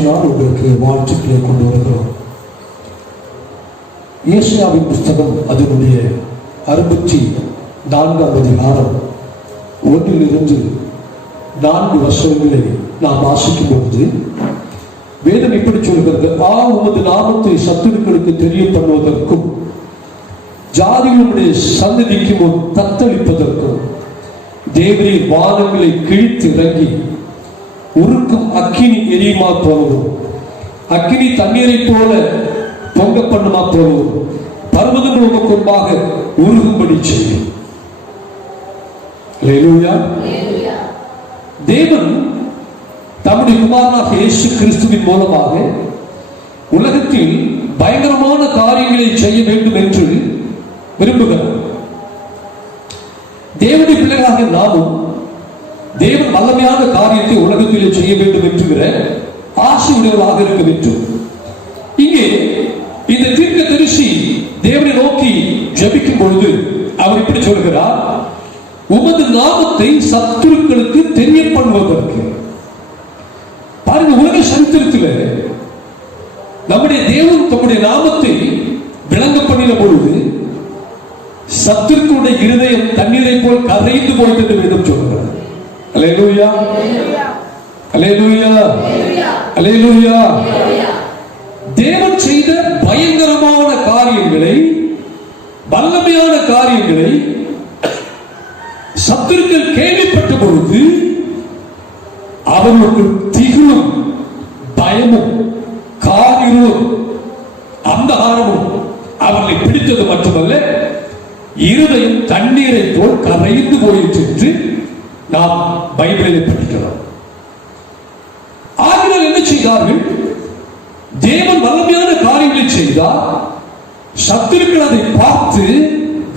நாமத்தினால் உங்களுக்கு வாழ்த்துக்களை கொண்டு வருகிறோம். ஏசாயாவின் புஸ்தகம் அதனுடைய 64ஆம் அதிகாரம் 1 to 4 வசனங்களை நாம் வாசிக்கும் பொழுது வேதம் இப்படி சொல்கிறது, உமது நாமத்தை சத்துருக்களுக்கு தெரிய பண்ணுவதற்கும் ஜாதிகளுடைய சந்ததிக்கு முன் தத்தளிப்பதற்கும் தேவரே வானங்களை கிழித்து இறங்கி உருக்கும் அக்கினி எரியுமா போலவும் அக்கினி தண்ணீரை போல பொங்க பண்ணுமா போலவும் பர்வதங்கள் உமக்கு முன்பாக உருகும்படி செய்யும். அல்லேலூயா. தேவன் தம்முடைய குமாரனாகிய இயேசு கிறிஸ்துவின் மூலமாக உலகத்தில் பயங்கரமான காரியங்களை செய்ய வேண்டும் என்று விரும்புகிறார். தேவனுடைய பிள்ளைகளாக நாமும் தேவன் வல்லமையான காரியத்தை உலகத்திலே செய்ய வேண்டும் என்கிற ஆசை உடையவர்களாக இருக்க வேண்டும். இங்கே இந்த தீர்க்கதரிசி தேவனை நோக்கி ஜெபிக்கும் பொழுது அவர் இப்படி சொல்கிறார், உமது நாமத்தை சத்துருக்களுக்கு தெரியப்படுவதற்கு. பாருங்க, உலக சரித்திரத்தில் நம்முடைய தேவன் தம்முடைய நாமத்தை விளங்க பண்ணின பொழுது சத்துருக்களுடைய இருதயம் தண்ணீரை போல் கரைந்து போயிட்டு என்று வேதம் சொல்கிறார். அல்லேலூயா, அல்லேலூயா, அல்லேலூயா. தேவன் செய்த பயங்கரமான காரியங்களை, வல்லமையான காரியங்களை சத்துருக்கள் கேள்விப்பட்ட பொழுது அவர்களுக்கு திகிலும் பயமும் காரிருளும் அந்தகாரமும் அவர்களை பிடித்தது மட்டுமல்ல, இருதயம் தண்ணீரை போல் கரைந்து போயிற்று என்று நாம் பைபிளில் படிக்கிறோம். ஆகினால் என்ன செய்தார்கள்? தேவன் வல்லமையான காரியங்களை செய்தார். சத்துருக்கள் அதை பார்த்து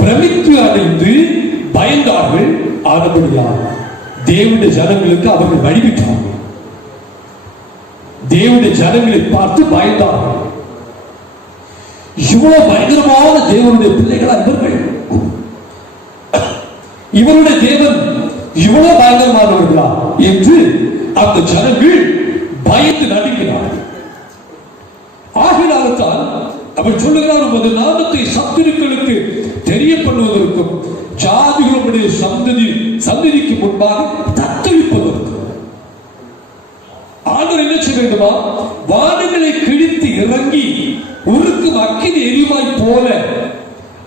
பிரமித்து அடைந்து பயந்தார்கள். ஆனபடியால் தேவனுடைய ஜனங்களுக்கு அவர்கள் வழிவிட்டார்கள். தேவனுடைய ஜனங்களை பார்த்து பயந்தார்கள். இவ்வளவு பயங்கரமான தேவனுடைய பிள்ளைகளா இவர்கள்? இவருடைய தேவன் இவ்வளவு பயங்கரமானவர்களா என்று அந்த ஜனங்கள் பயந்து நடுங்கினார்கள். ஆகினால்தான் அவர் சொல்லுகிறார், உமது நாமத்தை சத்துருக்களுக்கு தெரியப்படுவதற்கும் ஜாதிகளுடைய சந்ததிக்கு முன்பாக தத்தளிப்பதற்கும். ஆண்டவர் என்ன செய்ய வேண்டுமா? வானங்களை கிழித்து இறங்கி உருக்கும் அக்கினி எரியுமாய் போல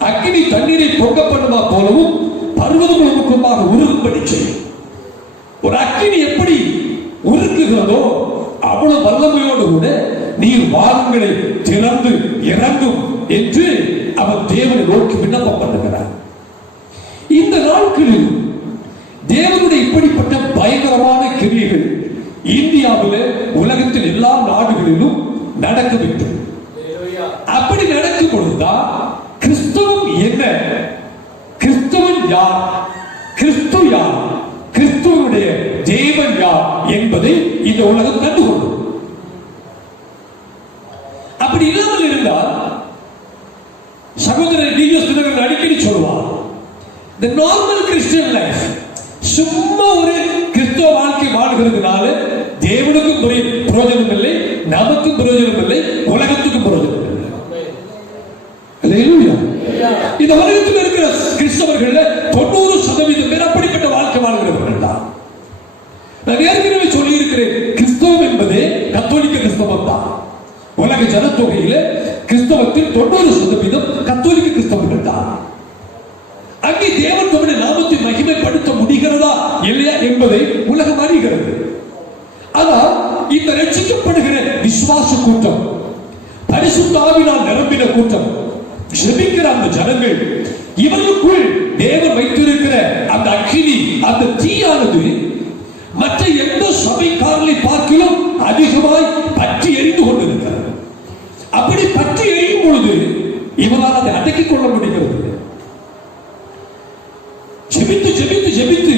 அக்கினி தண்ணீரை பொங்க பண்ணுமா போலவும் பர்வதங்களுக்கு முன்பாக உருகும்படி செய்யும். ஒரு அக்கினி எப்படி உருக்குகிறதோ அவ்வளவு வல்லமையோடு கூட நீர் வானங்களை திறந்து இறங்கும் என்று அவர் தேவனை நோக்கி விண்ணப்பம் பண்ணுகிறார். இந்த நாட்களில் தேவனுடைய இப்படிப்பட்ட பயங்கரமான கிரியைகள் இந்தியாவில் உலகத்தில் எல்லா நாடுகளிலும் நடக்க வேண்டும். அப்படி நடக்கும் பொழுதுதான் கிறிஸ்துவம் என்ன, கிறிஸ்துவன் யார், கிறிஸ்து யார், கிறிஸ்துவனுடைய தேவன் யார் என்பதை இந்த உலகம் கண்டுகொள்ளும். அப்படி இல்லாமல் இருந்தால் சகோதரர் டிஎஸ் தினகரன் அடிக்கடி சொல்வார், the normal Christian life, சும்மா ஒரு கிறிஸ்துவ வாழ்க்கை வாழ்கிறதுனால தேவனுக்கும் பிரயோஜனம் இல்லை, நமக்கும் பிரயோஜனம் இல்லை, உலகத்துக்கும் பிரயோஜனம் இல்லை. அல்லேலூயா. இந்த உலகத்தில் இருக்கிற கிறிஸ்தவர்கள் 90% பேர் அப்படிப்பட்ட வாழ்க்கை வாழ்கிறவர்கள் தான். நான் ஏற்கனவே சொல்லி இருக்கிறேன், கிறிஸ்தவம் என்பது கத்தோலிக்க கிறிஸ்தவம் தான். உலக ஜனத்தொகையில கிறிஸ்தவத்தில் 90% கத்தோலிக்க கிறிஸ்தவர்கள் தான். அங்கே தேவன் தம்முடைய நாமத்தை மகிமைப்படுத்த முடிகிறதா இல்லையா என்பதை உலகம் அறிகிறது. ஆனால் இந்த ரட்சிக்கப்படுகிற விசுவாச கூட்டம், பரிசுத்த ஆவியினால் நிரம்பின கூட்டம், ஜெபிக்கிற அந்த ஜனங்கள், இவர்களுக்குள் தேவன் வைத்திருக்கிற அந்த அக்கினி, அந்த தீயானது மற்ற எந்த சபைக்காரர்களை பார்க்கிலும் அதிகமாய் பற்றி எரிந்து கொண்டிருக்கிறது. அப்படி பற்றி எரியும் பொழுது இவனால் அதை அடக்கிக் கொள்ள முடிகிறது. ஜெபித்து ஜெபித்து ஜெபித்து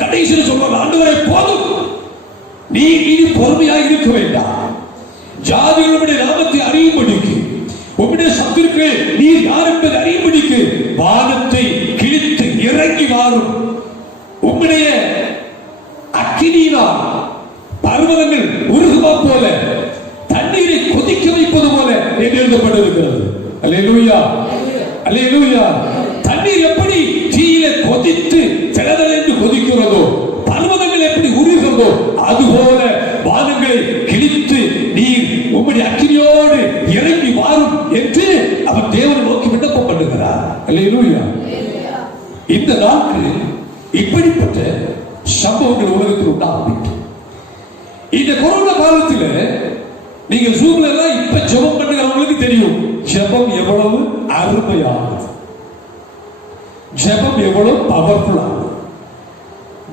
கடைசியில் சொல்ற, ஆண்டவரே போதும், நீ இனி பொறுமையாக இருக்க வேண்டாம், ஜாதிகளுடைய நாமத்தை அறியும்படிக்கு, உம்முடைய சத்துருக்கள் நீர் யார் என்பதை அறியும்படிக்கு வானத்தை கிழித்து இறங்கி வாரும், உம்முடைய அக்கினியினால் பர்வதங்கள் உருகுமா போல எழுதப்பட்டிருக்கிறது. அல்லேலூயா, அல்லேலூயா. தண்ணீர் எப்படி தீயிலே கொதித்து திளதென்று கொதிக்கிறதோ, பர்வதங்கள் எப்படி உருகிறதோ, அதுபோல வானங்களை கிழித்து நீர் உம்முடைய அக்கினியோடு இறங்கி வாரும் என்று அவர் தேவனை நோக்கி விண்ணப்பம் பண்ணுகிறார். அல்லேலூயா. இந்த நாட்களில் இப்படிப்பட்ட சம்பவங்கள் உலகத்தில் உண்டாகும். இந்த கொரோனா காலத்தில் நீங்க ஜூம்ல எல்லாம் இப்ப ஜெபம் பண்ணுகிறவங்களுக்கு தெரியும் ஜெபம் எவ்வளவு அருமையானது, ஜெபம் எவ்வளவு பவர்ஃபுல் ஆனது,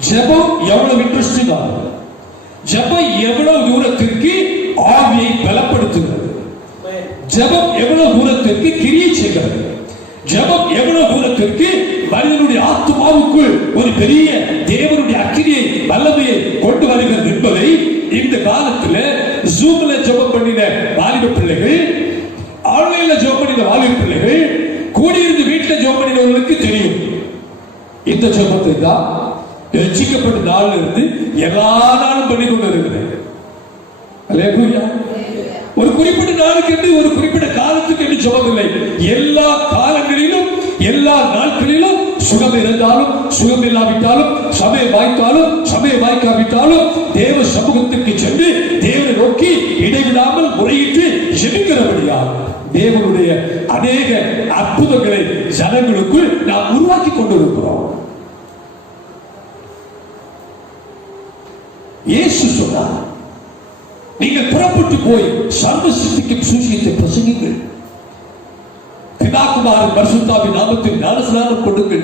ஜெபம் எவ்வளவு இன்ட்ரெஸ்டிங் ஆனது, ஜெபம் எவ்வளவு தூரத்திற்கு ஆவியை பலப்படுத்துகிறது, ஜெபம் எவ்வளவு தூரத்திற்கு கிரியை செய்கிறது, ஜெபம் எவ்வளவு தூரத்திற்கு மனிதனுடைய ஆத்மாவுக்குள் ஒரு பெரிய தேவனுடைய அக்கினியை வல்லமையை கொண்டு வருகிறது என்பதை இந்த காலத்துல ஜூம்ல ஜெபம் பண்ணின வாலிப பிள்ளைகள், ஆன்லைன்ல ஜெபம் பண்ணின வாலிப பிள்ளைகள், கூடியிருந்து வீட்டில் ஜெபம் பண்ணினவர்களுக்கு தெரியும். இந்த ஜெபத்தை தான் ரட்சிக்கப்பட்ட நாள்ல இருந்து எல்லா நாளும் பண்ணி கொண்டு இருக்கிறேன். அல்லேலூயா. ஒரு குறிப்பிட்ட நாளுக்கு என்று ஒரு குறிப்பிட்ட காலத்துக்கு என்று ஜெபம் இல்லை. எல்லா காலங்களிலும் எல்லா நாட்களிலும் சுகம் இருந்தாலும் சுகம் இல்லாவிட்டாலும் சமயம் வாய்த்தாலும் சமயம் வாய்க்காவிட்டாலும் தேவ சமூகத்திற்கு சென்று தேவனை நோக்கி இடைவிடாமல் முறையிட்டு ஜெபிக்கிறபடியால் தேவனுடைய அநேக அற்புதங்களை ஜனங்களுக்குள் நாம் உருவாக்கி கொண்டிருக்கிறோம். இயேசு சொன்னார், நீங்கள் புறப்பட்டு போய் சர்வ சிருஷ்டிக்கும் சுவிசேஷத்தை பிரசங்கிங்கள், பிதாகுமாரன் பரிசுத்தாவின் நாமத்தில் ஞானஸ்நானம் கொடுங்கள்,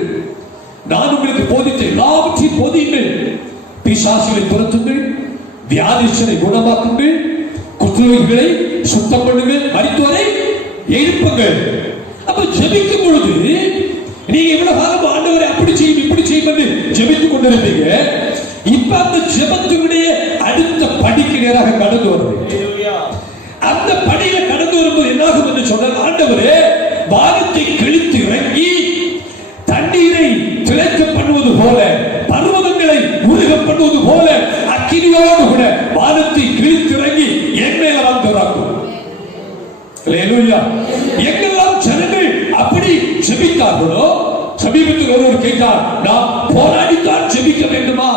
நான் உங்களுக்கு போதித்த எல்லாவற்றையும் போதியுங்கள், பிசாசுகளை துரத்துங்கள், வியாதிஸ்தரை குணமாக்குங்கள், குஷ்டரோகிகளை சுத்தம் பண்ணுங்கள், மரித்தோரை எழுப்புங்கள். அப்ப ஜெபிக்கும் பொழுது நீங்க இவ்வளவு காலம் ஆண்டவரை அப்படி செய்யும் இப்படி செய்யும் என்று ஜெபித்துக் கொண்டிருப்பீங்க. இப்ப அந்த ஜெபத்தினுடைய அடுத்த படிக்கு நேராக கடந்து வருவீங்க. அந்த படியில கடந்து வரும்போது என்னாகும் என்று சொன்னால், ஆண்டவரே வானத்தை கிழித்து இறங்கி தண்ணீரை திளைக்க பண்ணுவது போல, பர்வதங்களை உருக பண்ணுவது போல அக்கினியோடு கூட வானத்தை கிழித்து இறங்கி என் மேல வந்தாக்கும். எங்கெல்லாம் ஜனங்கள் அப்படி ஜெபித்தார்களோ, சமீபத்தில் ஒருவர் கேட்டார், நாம் போராடித்தான் ஜெபிக்க வேண்டுமா?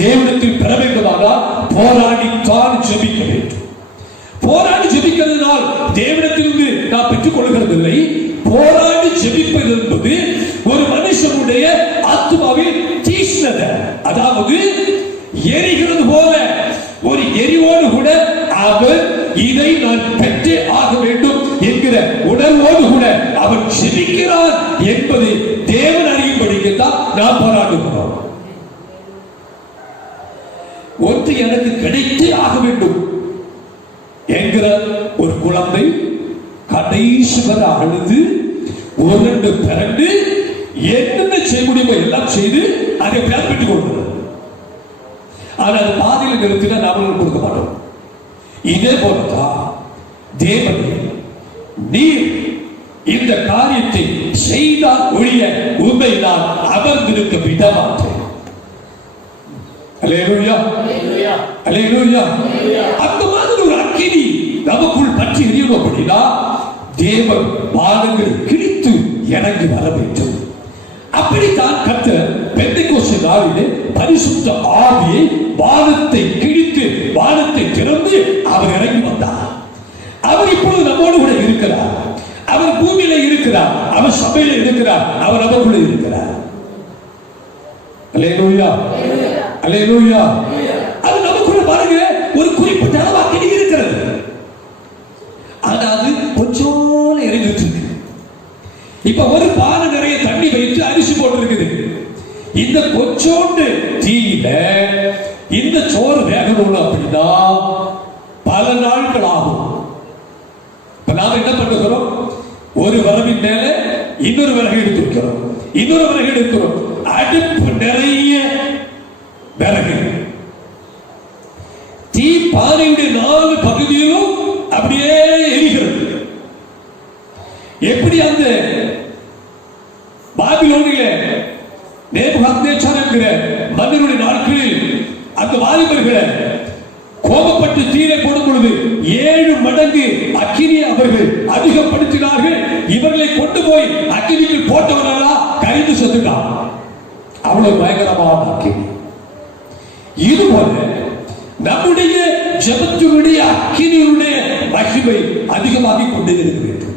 தேவனத்தில் பெற வேண்டுமானால் போராடித்தான் ஜெபிக்க வேண்டும். போராடி ஜெபிக்கிறதுனால் தேவனத்திலிருந்து நாம் பெற்றுக் கொள்கிறதில்லை. போராடி ஜெபிப்பது என்பது ஒரு மனுஷனுடைய ஆத்மாவில் தீஷ்ணதை, அதாவது எரிகிறது போல ஒரு எரிவோடு கூட அவர் இதை நான் பெற்றே ஆக வேண்டும் என்கிற உணர்வோடு கூட அவர் ஜெபிக்கிறார் என்பதை தேவன் அறியும்படிக்குத்தான் நாம் போராடுகிறோம். ஒன்று எனக்கு கிடைத்தே ஆக வேண்டும் என்கிற ஒரு குழந்தை கடைசி வரை அழுது உருண்டு பிறண்டு என்னென்ன செய்ய முடியுமோ எல்லாம் செய்து அதை பேர் பெற்றுக் கொடுக்கிறது. ஆனால் பாதியில் நிறுத்தினா நாமளும் கொடுக்க மாட்டோம். இதே போலதான் தேவனே, நீர் இந்த காரியத்தை செய்தால் ஒழிய உண்மை நான் அமர்ந்திருக்க விடமாட்டேன். அல்லேலூயா, அல்லேலூயா. அந்த மாதிரி ஒரு அக்கினி நமக்குள் பற்றி எரியும். அப்படின்னா தேவன் வானங்களை கிழித்து இறங்கி வர வேண்டும். அப்படித்தான் கர்த்தர் பெந்தெகோஸ்தே நாளிலே பரிசுத்த ஆவியை வானத்தை கிழித்து வானத்தை திறந்து அவர் இறங்கி வந்தார். அவர் இப்பொழுது நம்மோடு கூட இருக்கிறார். அவர் பூமியில இருக்கிறார், அவர் சபையில இருக்கிறார், அவர் நமக்குள்ள இருக்கிறார். அல்லேலூயா, அல்லேலூயா. அது நமக்குள்ள பாருங்க ஒரு குறிப்பிட்ட அளவு அக்கினி இருக்கிறது. ஆனா அது கொஞ்சம் இறங்கிட்டு இருக்கு. இப்ப ஒரு பானை நிறைய தண்ணி வைத்து அரிசி போட்டு இருக்குது. இந்த கொஞ்சோண்டு தீயில இந்த சோறு வேகணும் அப்படின்னா பல நாட்கள் ஆகும். இப்ப நாம என்ன பண்ணுகிறோம்? ஒரு விறகின் மேல இன்னொரு விறகு எடுத்து வைக்கிறோம், இன்னொரு விறகு எடுக்கிறோம், அடுப்பு நிறைய விறகு, தீ பானையுடைய 4 பகுதியிலும் அப்படியே எரிகிறது. எப்படி அந்த பாபிலோனில நேபுகாத்நேச்சார் என்கிற மன்னனுடைய நாட்களில் அந்த வாலிபர்களை கோபப்பட்டு தீரை போடும் பொழுது 7 மடங்கு மடங்கு அக்கினியை அவர்கள் அதிகப்படுத்தினார்கள். இவர்களை கொண்டு போய் அக்கினிக்கு போட்டவர்களா கரிந்து செத்துட்டான். அவ்வளவு பயங்கரமான அக்கினி. இதுபோல நம்முடைய ஜெபத்தினுடைய அக்கினியுடைய மகிமை அதிகமாகிக் கொண்டே இருக்க வேண்டும்.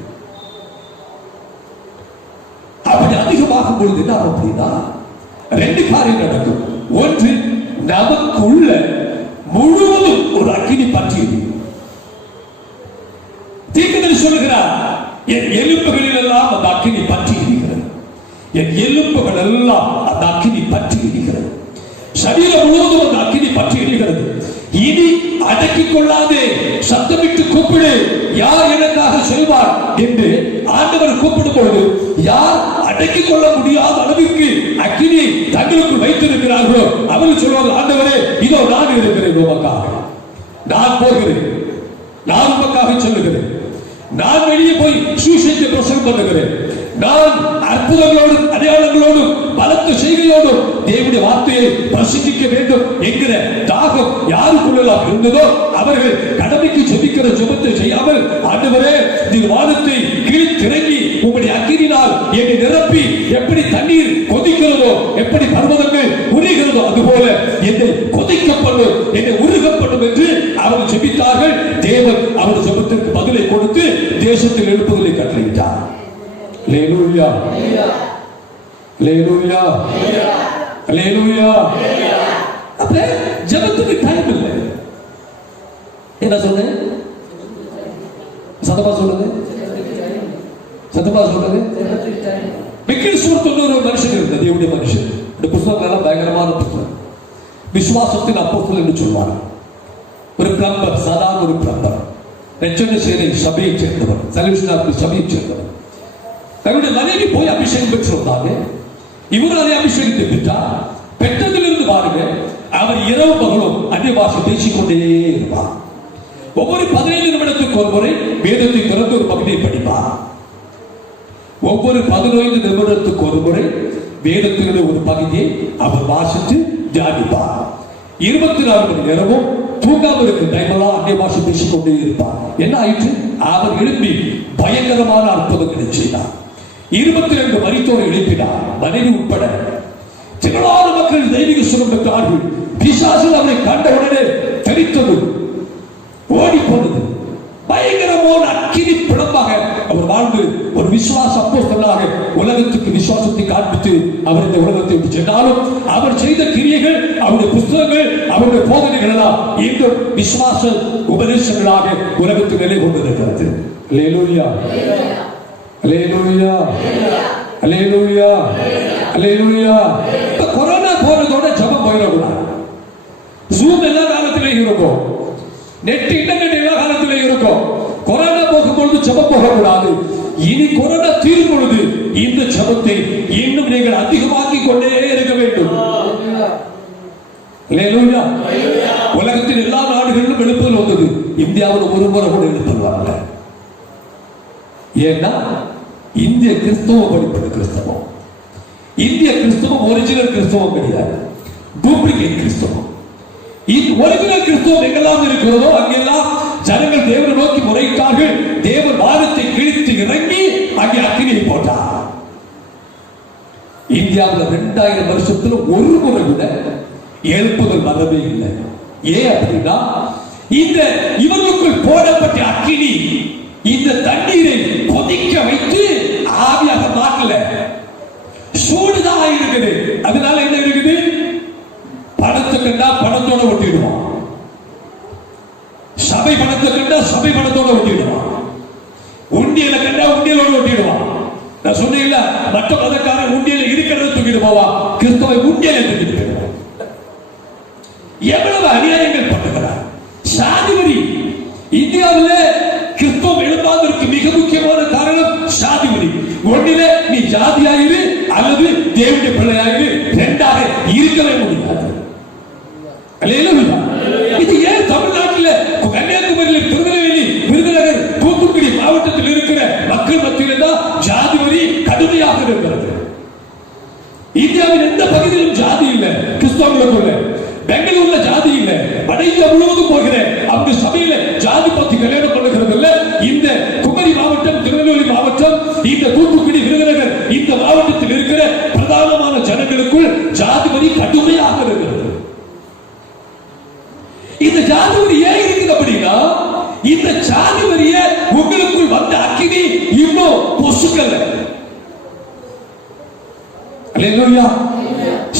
அப்படி அதிகமாகும் பொழுது என்ன அப்படின்னா ரெண்டு காரியம் நடக்கும். ஒன்று, நமக்குள்ள முழுவதும் ஒரு அக்கினி பற்றி தீர்க்கதரிசி சொல்லுகிறார், என் எலும்புகளில் எல்லாம் அந்த அக்கினி பற்றி இருக்கிறது. என் எலும்புகள் எல்லாம் அந்த அக்கினி பற்றி இருக்கிறது. சரீரம் முழுவதும் அந்த அக்கினி பற்றி இருக்கிறது. இனி அடக்கிக் கொள்ளாதே, சத்தமிட்டு கூப்பிடு, யார் எனக்காக செல்வார் என்று ஆண்டவர் கூப்பிடும் பொழுது யார் அடக்கிக் கொள்ள முடியாத அளவிற்கு அக்கினியை தங்களுக்குள் வைத்திருக்கிறார்களோ அவர்கள் சொல்வார்கள், ஆண்டவரே இதோ நான் இருக்கிறேன் உமக்காக, நான் போகிறேன், நான் உமக்காக சொல்லுகிறேன், நான் வெளியே போய் சுவிசேஷத்தை பிரசங்கம் பண்ணுகிறேன், நான் அற்புதங்களோடும் அடையாளங்களோடும் பலத்த செய்கையோடும் தேவனுடைய வார்த்தையை பிரசங்கிக்க வேண்டும் என்கிற தாகம் யாருக்குள்ளெல்லாம் இருந்ததோ அவர்கள் கடமைக்கு ஜெபிக்கிற ஜெபத்தை செய்யாமல், ஆண்டவரே நீர் வானத்தை கீழ்த்திறங்கி உங்களுடைய அக்கினியினால் என்னை நிரப்பி எப்படி தண்ணீர் கொதிக்கிறதோ, எப்படி பர்வதங்கள் உருகிறதோ அதுபோல என்னை கொதிக்கப்படும், என்னை உருகப்படும் என்று அவர்கள் ஜெபித்தார்கள். தேவன் அவருடைய ஜெபத்திற்கு பதிலை கொடுத்து தேசத்தில் எழுப்புதலை கட்டளையிட்டார். Hallelujah. Hallelujah. Hallelujah. அப்ப ஜெபத்துக்கு டைம் இல்லை. என்ன சொன்னேன்? சத்தமா சொல்லுங்க. சத்தமா சொல்லுங்க. மிக்கல் சூரத்துல ஒரு மனுஷன் இருந்தார், தேவனுடைய மனுஷன். இந்த புத்தகம் எல்லாம் பயங்கரமான புத்தகம். விசுவாசத்தின் அப்போஸ்தலன் என்று சொல்வார். ஒரு பிளம்பர், சாதாரண ஒரு பிளம்பர், ரட்சண சேனை சபையை சேர்ந்தவர், சல்வேஷன் சபையை சேர்ந்தவர். தன்னுடைய மனைவி போய் அபிஷேகம் பெற்று வந்தாங்க. இவர் அதை அபிஷேகத்தை பெற்றார். பெற்றதிலிருந்து பாருங்க, அவர் இரவு பகலும் அந்நிய பாஷை பேசிக்கொண்டே இருப்பார். ஒவ்வொரு 15 நிமிடத்துக்கு ஒரு முறை வேதத்தை திறந்து ஒரு பகுதியை படிப்பார். ஒவ்வொரு 15 நிமிடத்துக்கு ஒரு முறை வேதத்தினுடைய ஒரு பகுதியை அவர் வாசித்து தியானிப்பார். 24 மணி நேரமும் தூங்காமல் இருக்கும் டைமெல்லாம் அந்நிய பாஷை பேசிக்கொண்டே இருப்பார். என்ன ஆயிற்று? அவர் எழுப்பி பயங்கரமான அற்புதங்களை செய்தார். 22 மரித்தோரை எழுப்பினார், மனைவி உட்பட. திரளான மக்கள் தெய்வீக சுகம் பெற்றார்கள். பிசாசு அவரை கண்டவுடனே தெரித்தது, ஓடி போனது. பயங்கரமான அக்கினி பிளம்பாக அவர் வாழ்ந்து ஒரு விசுவாச அப்போஸ்தலனாக உலகத்துக்கு விசுவாசத்தை காண்பித்து அவர் இந்த உலகத்தை விட்டு சென்றாலும் அவர் செய்த கிரியைகள், அவருடைய புத்தகங்கள், அவருடைய போதனைகள் எல்லாம் இன்றும் விசுவாச உபதேசங்களாக உலகத்துக்கு நிலை கொண்டிருக்கிறது. அல்லேலூயா, அல்லேலூயா, அல்லேலூயா, அல்லேலூயா. கொரோனா போறதோட ஜெபம் போயிடக்கூடாது. ஜூம் எல்லா காலத்திலேயும் இருக்கும், நெட் இன்டர்நெட் எல்லா காலத்திலேயும் இருக்கும். கொரோனா போகும்பொழுது ஜெபம் போகக்கூடாது. இனி கொரோனா தீரும் பொழுது இந்த ஜெபத்தை இன்னும் நீங்கள் அதிகமாக்கிக் கொண்டே இருக்க வேண்டும். அல்லேலூயா. உலகத்தின் எல்லா நாடுகளிலும் எழுப்புதல் வந்தது, இந்தியாவில் ஒரு முறை கூட எழுப்புதல் வரல. ஏன்னா இந்திய கிறிஸ்தவம் படிப்பது கிறிஸ்தவம். இந்திய கிறிஸ்தவம் ஒரிஜினல் கிறிஸ்தவம் கிடையாது, டூப்ளிகேட் கிறிஸ்தவம். ஒரிஜினல் கிறிஸ்தவம் எங்கெல்லாம் இருக்கிறதோ அங்கெல்லாம் ஜனங்கள் தேவனை நோக்கி முறையிட்டார்கள். தேவன் வானத்தை கிழித்து இறங்கி அங்கே அக்கினியை போட்டார். இந்தியாவில் 2000 வருஷத்துல ஒரு முறை கூட எழுப்புதல் வரவே இல்லை. ஏன் அப்படின்னா இந்த இவர்களுக்குள் போடப்பட்ட அக்கினி இந்த தண்ணீரை கொதிக்க வைத்து ஆவியாக மாற்றல, சூடுதான் இருக்குது. அதனால என்ன இருக்குது? பணத்தை கண்டா பணத்தோட ஒட்டிடுவான், சபை பணத்தை கண்டா சபை பணத்தோட ஒட்டிடுவான், உண்டியலை கண்டா உண்டியலோட ஒட்டிடுவான். நான் சொன்னேன்ல, மற்ற மதக்காரன் உண்டியல இருக்கிறத தூக்கிட்டு போவான், கிறிஸ்தவ உண்டியலை தூக்கிட்டு போயிடுவான். எவ்வளவு அநியாயங்கள் பண்ணுகிறார். சாதிவரி இந்தியாவில் கிறிஸ்தவம் எழுப்பாதற்கு மிக முக்கியமான காரணம் சாதிவரி. ஒன்றிலே நீ ஜாதியாயிரு அல்லது தேவனுடைய பிள்ளையாயிரு, இரண்டாக இருக்கவே முடியாது. இது ஏன் தமிழ்நாட்டில் கன்னியாகுமரியில், திருநெல்வேலி, விருதுநகர், தூத்துக்குடி மாவட்டத்தில் இருக்கிற மக்கள் மத்தியில் தான் ஜாதி வரி கடுமையாக இருக்கிறது. இந்தியாவின் எந்த பகுதியிலும் ஜாதி இல்லை கிறிஸ்தவர்களுக்குள்ள. பெங்களூர்ல ஜாதி இல்லை, வட இந்தியா முழுவதும் போகிறேன் அவங்க சபையில ஜாதி பத்தி கல்யாணம் பண்ணுகிறது இல்ல. இந்த தூத்துக்குடி விருதுநகர் இந்த மாவட்டத்தில் இருக்கிற பிரதானமான ஜனங்களுக்குள் ஜாதி வரி கடுமையாக இருக்கிறது. இந்த ஜாதி வரி ஏன் இருக்குது அப்படின்னா, இந்த ஜாதி வரிய உங்களுக்குள் வந்த அக்கினி இன்னும் பொசுக்கல. அல்லேலூயா.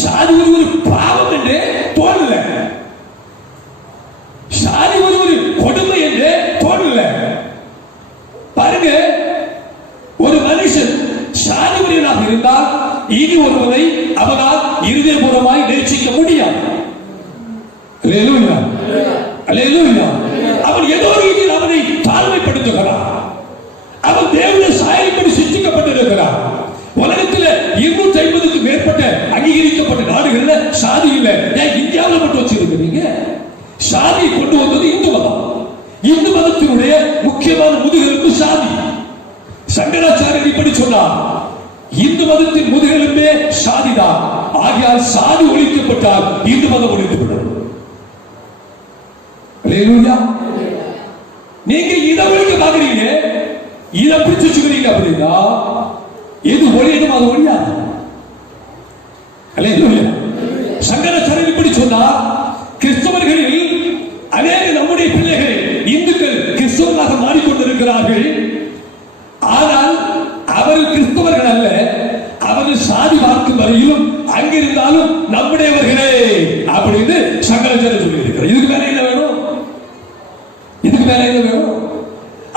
ஜாதி வரி ஒரு பாவம் என்று தோணல, ஜாதி வரி ஒரு கொடுமை என்று தோணல. பாருங்க, ஒரு மனுஷன் ஜாதி வரியனாக இருந்தால் இனி ஒருவரை அவனால் இருதயபூர்வமாய் நேசிக்க முடியாது. அல்லேலூயா. அல்லேலூயா. அவன் ஏதோ ரீதியில் அவனை தாழ்மைப்படுத்துகிறான். அவன் தேவனுடைய சாயலின்படி சிருஷ்டிக்கப்பட்டிருக்கிறான். உலகத்தில் 250க்கும் மேற்பட்ட அங்கீகரிக்கப்பட்ட நாடுகள்ல சாதி இல்ல. ஏன் இந்தியாவில் மட்டும் வச்சிருக்கிறீங்க? சாதி கொண்டு வந்தது இந்து மதம். இந்து மதத்தினுடைய முக்கியமான முதுகெலும்பு சாதி. சங்கராச்சாரியர் இப்படி சொன்னார், இந்து மதத்தின் முதுகெலும்பே சாதிதான். ஆகையால் சாதி ஒழிக்கப்பட்டால் இந்து மதம் ஒழித்துவிடும். நீங்க இதை ஒழிக்க பாக்குறீங்க, இதை பிடிச்சு வச்சுக்கிறீங்க அப்படின்னா எது ஒழியணும் அது ஒழியாது. சங்கராச்சாரியர் இப்படி சொன்னார், கிறிஸ்தவர்களில் அநேக நம்முடைய பிள்ளைகள் இந்துக்கள் கிறிஸ்தவர்களாக மாறிக்கொண்டிருக்கிறார்கள். ஆனால் அவர்கள் கிறிஸ்தவர்கள் அல்ல, அவர்கள் சாதி பார்க்கும் வரையிலும் அங்கிருந்தாலும் நம்முடையவர்களே அப்படின்னு சங்கராச்சாரியர் சொல்லி இருக்கிறார். இதுக்கு மேல என்ன வேணும்? இதுக்கு மேல என்ன வேணும்?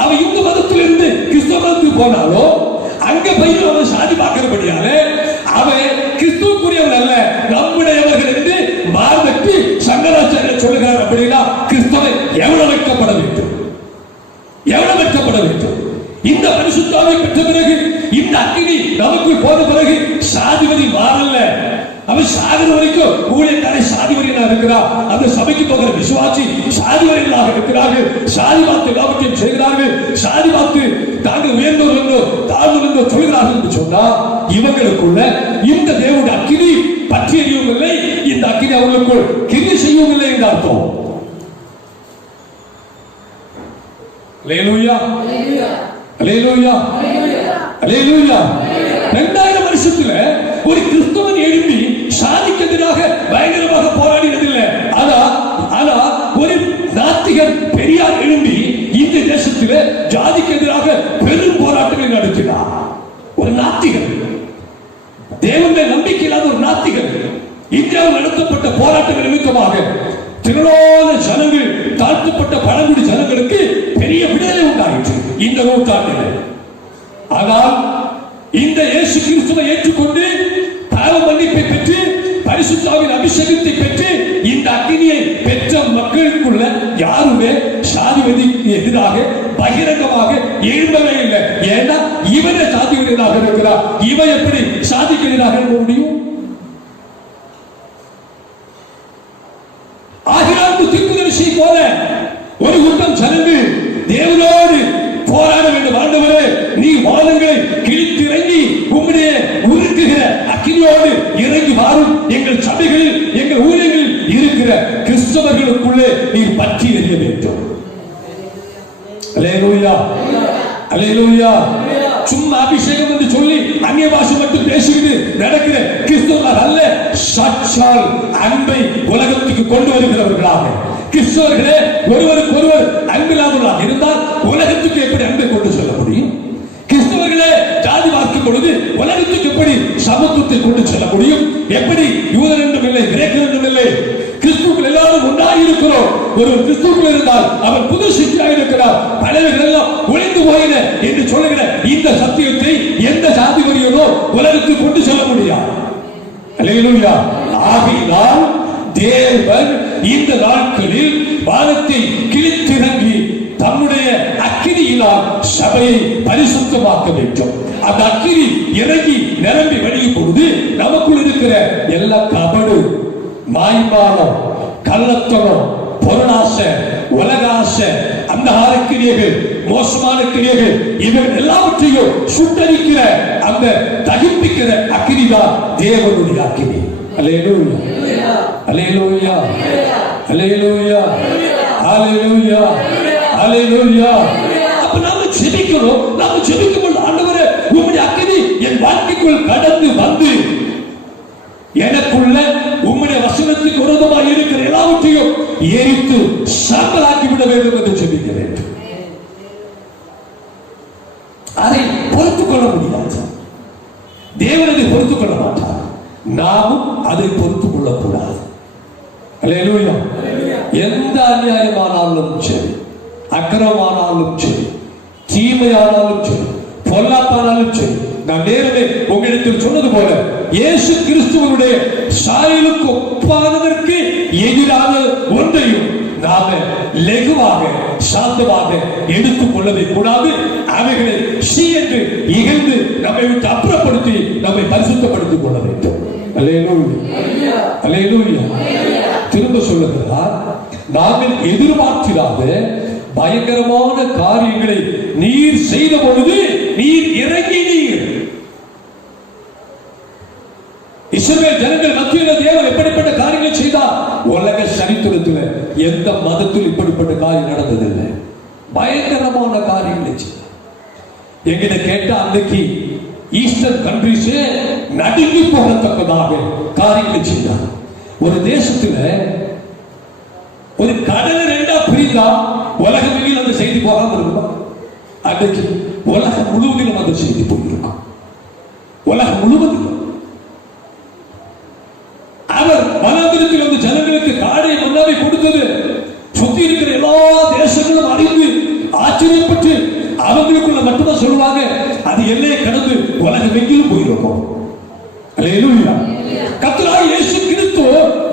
அவன் இந்து மதத்திலிருந்து கிறிஸ்தவ மதத்துக்கு போனாலோ அங்க போய் அவன் சாதி பார்க்கிறபடியால அவன் கிறிஸ்துவுக்குரியவன் அல்ல, நம்முடையவர்கள் என்று மார்பற்றி சங்கராச்சாரியர் சொல்லுகிறார். அப்படின்னா கிறிஸ்தவன் எவ்வளவு வைக்கப்பட வேண்டும், எவ்வளவு வைக்கப்பட வேண்டும். இந்த பரிசுத்தாவை பெற்ற பிறகு, இந்த அக்கினி நமக்குள் போன பிறகு சாதிவரி மாறல்ல. அவன் சாகிற வரைக்கும் ஊழியக்காரை சாதிவரியனாக இருக்கிறார். அந்த சபைக்கு போகிற விசுவாசி சாதிவரியனாக இருக்கிறார்கள். சாதி பார்த்து எல்லாவற்றையும் செய்கிறார்கள். சாதி பார்த்து தாங்கள் உயர்ந்தோர் என்றோ தாழ்ந்தோர் என்றோ சொல்கிறார்கள் என்று சொன்னால் இவங்களுக்குள்ள இந்த தேவனுடைய அக்கினி பற்றி எறியவும் இல்லை, இந்த அக்கினி அவர்களுக்குள் கிரி செய்யவும் இல்லை என்று அர்த்தம். அல்லேலூயா. அல்லேலூயா. அல்லேலூயா. 2000 வருஷத்துல ஒரு கிறிஸ்தவன் எழுப்பி சாதிக்கு எதிராக பயங்கரமாக போராடினதில்லை. ஆனா ஒரு நாத்திகன் பெரியார் எழுப்பி இந்த தேசத்தில் ஜாதிக்கு எதிராக பெரும் போராட்டங்களை நடத்தினார். ஒரு நாத்திகன், தேவனுடைய நம்பிக்கை இல்லாத ஒரு நாத்திகன் இந்தியாவில் நடத்தப்பட்ட போராட்டங்கள் நிமித்தமாக திரளான ஜனங்கள், தாழ்த்தப்பட்ட பழங்குடி ஜனங்களுக்கு பெரிய விடுதலை உண்டாயிற்று இந்த நூற்றாண்டில். ஆனால் இந்த இயேசு கிறிஸ்துவை ஏற்றுக்கொண்டு பாவ மன்னிப்பை பெற்று பரிசுத்தாவின் அபிஷேகத்தை பெற்று இந்த அக்கினியை பெற்ற மக்களுக்குள்ள யாருமே சாதிவதிக்கு எதிராக பகிரங்கமாக எழும்பவே இல்லை. ஏன்னா இவனே சாதிக்கு எதிராக இருக்கிறார். இவன் எப்படி சாதிக்கு எதிராக இருக்க முடியும்? ஆகிராந்து தீர்க்கதரிசி போல ஒரு கூட்டம் ஜனங்கள் தேவனோடு போராட வேண்டும். ஆண்டவரே, நீ வானங்களை கிழித்து இறங்கி உம்முடைய உருக்குகிற அக்கினியோடு இறங்கி வாரும். எங்கள் சபைகளில் எங்கள் ஊழியங்களில் இருக்கிற கிறிஸ்தவர்களுக்குள்ளே நீ பற்றி எறிய வேண்டும். அல்லேலூயா. அல்லேலூயா. சும்மா அபிஷேகம் என்று சொல்லி அந்நிய பாஷை மட்டும் பேசுகிறது நடக்கிற கிறிஸ்தவர்கள் அல்ல, சாட்சால் அன்பை உலகத்துக்கு கொண்டு வருகிறவர்களாக. கிறிஸ்தவர்களே ஒருவருக்கு ஒருவர் அன்பில்லாதவர்களாக இருந்தால் உலகத்துக்கு எப்படி அன்பை கொண்டு செல்ல முடியும்? கிறிஸ்தவர்களே ஜாதி பார்க்கும் பொழுது உலகத்துக்கு எப்படி சமத்துவத்தை கொண்டு செல்ல முடியும்? எப்படி யூதர் என்றும் இல்லை, கிரேக்கர் என்றும் இல்லை, கிறிஸ்துக்கள் எல்லாரும் ஒன்றாக இருக்கிறோம். ஒரு கிறிஸ்துக்குள் இருந்தால் அவன் புது சிருஷ்டியாக இருக்கிறார், பழையவர்கள் எல்லாம் ஒழிந்து போயின என்று சொல்லுகிற இந்த சத்தியத்தை எந்த சாதி வரியனோ உலகத்துக்கு கொண்டு செல்ல முடியாது. அல்லேலூயா. ஆகையினால் தேவன் இந்த நாட்களில் வானத்தை கிழித்திறங்கி தம்முடைய அக்கினியினால் சபையை பரிசுத்தமாக்க வேண்டும். அந்த அக்கினி இறங்கி நிரம்பி வழியும் பொழுது நமக்குள் இருக்கிற எல்லா கபடு, மாய்மானம், கள்ளத்தனம், பொருளாசை, உலக ஆசை, அந்தகார கிரியைகள், மோசமான கிரியைகள், இவர்கள் எல்லாவற்றையும் சுட்டரிக்கிற அந்த தகிப்பிக்கிற அக்கினிதான் தேவனுடைய அக்கினி. அல்லேலூயா. அல்லேலூயா. அல்லேலூயா. அல்லேலூயா. அல்லேலூயா. அப்ப நாம ஜெபிக்கணும். நாம ஜெபிக்கும் பொழுது ஆண்டவரே உம்முடைய அக்கினி என் வாழ்க்கைக்குள் கடந்து வந்து எனக்குள்ள உம்முடைய வசனத்துக்கு விரோதமாக இருக்கிற எல்லாவற்றையும் எரித்து சாம்பலாக்கி விட வேண்டும் என்று சொல்லிக்கிறேன். அதை பொறுத்துக் கொள்ள முடியாது. தேவன் அதை பொறுத்துக் கொள்ள மாட்டார். நாமும் அதை பொறுத்துக் கொள்ளக்கூடாது. அல்லேலூயா. எந்த அநியாயமானாலும் சரி, அக்கிரமமானாலும் சரி, தீமையானாலும் சரி, பொல்லாப்பானாலும் சரி, நான் நேரமே உங்களிடத்தில் சொன்னது போல இயேசு கிறிஸ்துவனுடைய சாயலுக்கு ஒப்பானதற்கு எதிரான ஒன்றையும் நாம லெகுவாக சாந்தமாக எடுத்துக் கொள்ளவே கூடாது. அவைகளை சி என்று இகழ்ந்து நம்மை விட்டு அப்புறப்படுத்தி நம்மை பரிசுத்தப்படுத்திக் கொள்ள வேண்டும். அல்லேலூயா, அல்லேலூயா. திரும்ப சொல்லுகிறார், நாங்கள் எதிர்பார்த்திராத பயங்கரமான காரியங்களை நீர் செய்த பொழுது நீர் இறங்கினீர். இஸ்ரவேல் ஜனங்கள் மத்தியில் தேவன் எப்படிப்பட்ட காரியங்களை செய்தார்? உலக சரித்திரத்தில் எந்த மதத்தில் இப்படிப்பட்ட காரியம் நடந்ததில்லை. பயங்கரமான காரியங்களை செய்தார். எங்கிட்ட கேட்ட அன்னைக்கு ஈஸ்டர்ன் கண்ட்ரிஸ் நடுங்கி போகத்தக்கதாக காரியங்களை செய்தார். ஒரு தேசத்துல ஒரு கடலை ரெண்டா பிரிந்தா உலகம் வெளியில் அந்த செய்தி போகாம இருக்குமா? அன்றைக்கு உலகம் முழுவதிலும் அந்த செய்தி போயிருக்கும். உலகம் முழுவதும் அவர் வனாந்திரத்தில் வந்து ஜனங்களுக்கு காடை மன்னாவை கொடுத்தது சுத்தி இருக்கிற எல்லா தேசங்களும் அறிந்து ஆச்சரியப்பட்டு அவங்களுக்குள்ள மட்டும்தான் சொல்லுவாங்க, அது எல்லையை கடந்து உலகம் எங்கிலும் போயிருக்கும். அல்லேலூயா. கர்த்தராகிய இயேசு கிறிஸ்து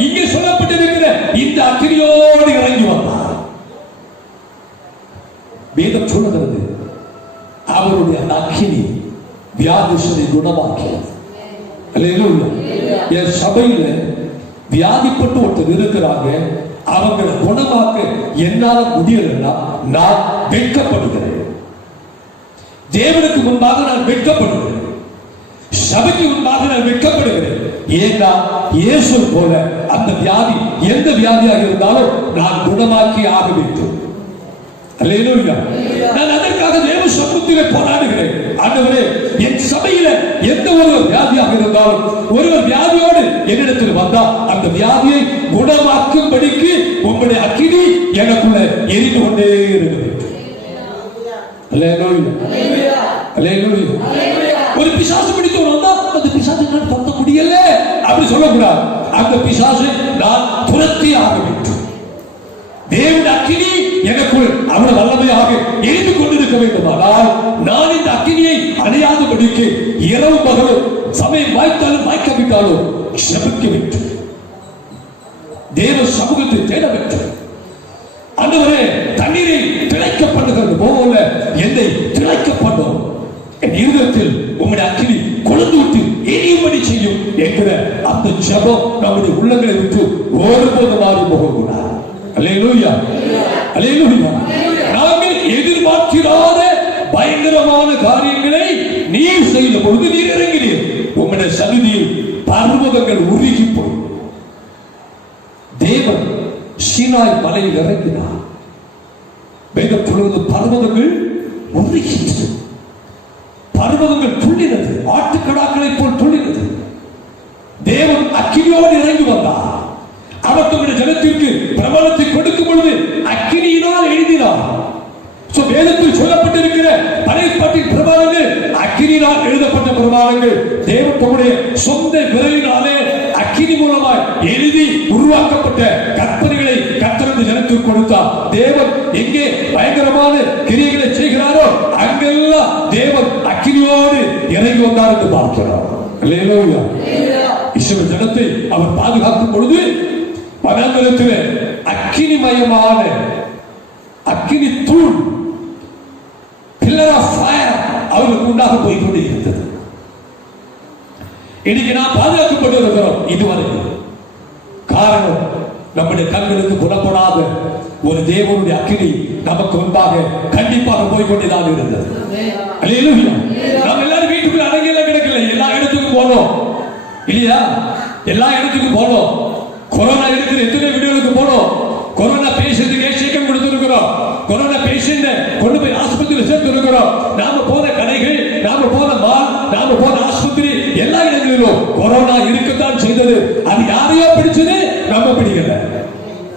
இங்கே சொல்லப்பட்டிருக்கிற இந்த அக்கினியோடு இறங்கி வந்தார். வேதம் சொல்லுகிறது, அவருடைய அந்த அக்கினி வியாதிசனை குணமாக்கியது. அல்லேலூயா. என் சபையில வியாதிப்பட்டு ஒருத்தர் இருக்கிறாங்க, அவங்களை குணமாக்க என்னால முடியலன்னா நான் வெட்கப்படுகிறேன். தேவனுக்கு முன்பாக நான் வெட்கப்படுகிறேன். சபைக்கு முன்பாக நான் வெட்கப்படுகிறேன். ஏன்னா இயேசு போல அந்த வியாதி எந்த வியாதியாக இருந்தாலும் நான் குணமாக்கி ஆக வேண்டும். அல்லேலூயா. நான் அதற்காக தேவ சமூகத்திலே போராடுகிறேன். ஆண்டவரே, என் சபையில எந்த ஒரு வியாதியாக இருந்தாலும் ஒருவர் வியாதியோடு என்னிடத்தில் வந்தா அந்த வியாதியை குணமாக்கும்படிக்கு உங்களுடைய அக்கினி எனக்குள்ள எரிந்து கொண்டே இருக்கிறது. அல்லேலூயா, அல்லேலூயா. ஒரு பிசாசு பிடித்தவன் வந்தா அந்த பிசாசை நான் தொட்ட முடியல அப்படி சொல்லக்கூடாது. அந்த பிசாசை நான் துரத்தி ஆக வேண்டும். தேவனுடைய அக்கினி எனக்குள் அவ்வளவு வல்லமையாக எரிந்து கொண்டிருக்க வேண்டும். ஆனால் நான் இந்த அக்கினியை அணையாதபடிக்கு இரவு பகலும் சமயம் வாய்த்தாலும் வாய்க்காவிட்டாலும் செபிக்க வேண்டும். தேவ சமூகத்தை தேட வேண்டும். ஆண்டவரே, தண்ணீரை திளைக்க பண்ணுகிறது போல என்னை திளைக்க பண்ணும். என் இருதயத்தில் உங்களுடைய அக்கினி கொழுந்து விட்டு எரியும்படி செய்யும் என்கிற அந்த ஜெபம் நம்முடைய உள்ளங்களை விட்டு ஒருபோது மாறி போகக்கூடாது. அல்லேலூயா, அல்லேலூயா. நாங்கள் எதிர்பார்க்கிறாத பயங்கரமான காரியங்களை நீர் செய்த பொழுது நீர் இறங்கினீர். உங்களுடைய சந்நிதியில் பர்வதங்கள் உருகி போய் தேவன் சீனாய் மலையில் இறங்கினார். வேதம் சொல்வது பர்வதங்கள் உருகிற்று. பர்வதங்கள் துள்ளினது, ஆட்டுக்கடாக்களை போல் துள்ளினது. தேவன் அக்கினியோடு இறங்கி வந்தார். அவர் தம்முடைய ஜனத்திற்கு பிரபலத்தை கொடுக்கும் பொழுது அக்கினியினால் எழுதினார். வேதத்தில் சொல்லப்பட்டிருக்கிற படைப்பாட்டின் பிரமாணங்கள் அக்கினியினால் எழுதப்பட்ட பிரமாணங்கள். தேவன் தம்முடைய சொந்த விரலினாலே அக்கினி மூலமாய் எழுதி உருவாக்கப்பட்ட கற்பனைகளை கர்த்தர் ஜனத்திற்கு கொடுத்தார். தேவன் எங்கே பயங்கரமான கிரியைகளை செய்கிறாரோ அங்கெல்லாம் தேவன் அக்கினியோடு இறங்கி வந்தார் என்று பார்க்கிறோம். அல்லேலூயா. இஸ்ரவேல் ஜனத்தை அவர் பாதுகாக்கும் பொழுது வனாந்திரத்திலே அக்கினிமயமான அக்கினி தூள் பில்லர் ஆஃப் ஃபயர் அவர்களுக்கு உண்டாக போய் கொண்டிருக்கிறது. இன்னைக்கு நாம் பாதுகாக்கப்பட்டு இருக்கிறோம். இதுவரைக்கும் காரணம் நம்முடைய கண்களுக்கு புலப்படாத ஒரு தேவனுடைய அக்கினி நமக்கு முன்பாக கண்டிப்பாக போய்கொண்டுதான் இருந்தது. அல்லேலூயா. நாம் எல்லாரும் வீட்டுக்குள்ள அடங்கியெல்லாம் கிடக்கல. எல்லா இடத்துக்கும் போனோம் இல்லையா? எல்லா இடத்துக்கும் போனோம். கொரோனா இருக்கிற எத்தனை வீடுகளுக்கு போனோம். கொரோனா பேஷண்ட்டுக்கு சீக்கிரம் கொடுத்திருக்கிறோம். கொரோனா பேஷண்ட் கொண்டு போய் ஆஸ்பத்திரி குடும்பத்தில் சேர்த்து இருக்கிறோம். நாம போன கடைகள், நாம போன மால், நாம போன ஆஸ்பத்திரி, எல்லா இடங்களிலும் கொரோனா இருக்கத்தான் செய்தது. அது யாரையோ பிடிச்சது, நம்ம பிடிக்கல.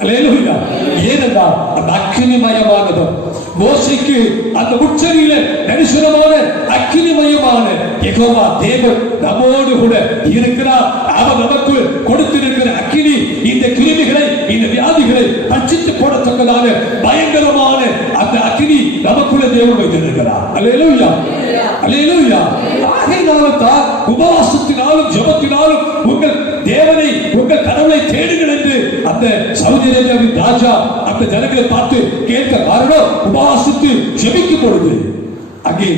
அல்லேலூயா. ஏனென்றால் அந்த அக்கினிமயமானது மோசேக்கு அந்த உச்சரியில தரிசனமான அக்கினிமயமான யெகோவா தேவன் நம்மோடு கூட இருக்கிறார். அவர் நமக்கு கொடுத்திருக்கிற அக்கினி இந்த கிருமிகளை, இந்த வியாதிகளை பட்சித்து போடத்தக்கதான பயங்கரமான அந்த அக்கினி நமக்குள்ள தேவன் வைத்திருக்கிறார். அல்லேலூயா, அல்லேலூயா. ஆகையினால்தான் உபவாசத்தினாலும் ஜெபத்தினாலும் உங்கள் தேவனை, உங்கள் கடவுளை தேடுங்கள் என்று அந்த சவுதி அரேபியாவின் ராஜா அந்த ஜனங்களை பார்த்து கேட்க காரணம், உபவாசித்து ஜெபிக்கும் பொழுது அங்கே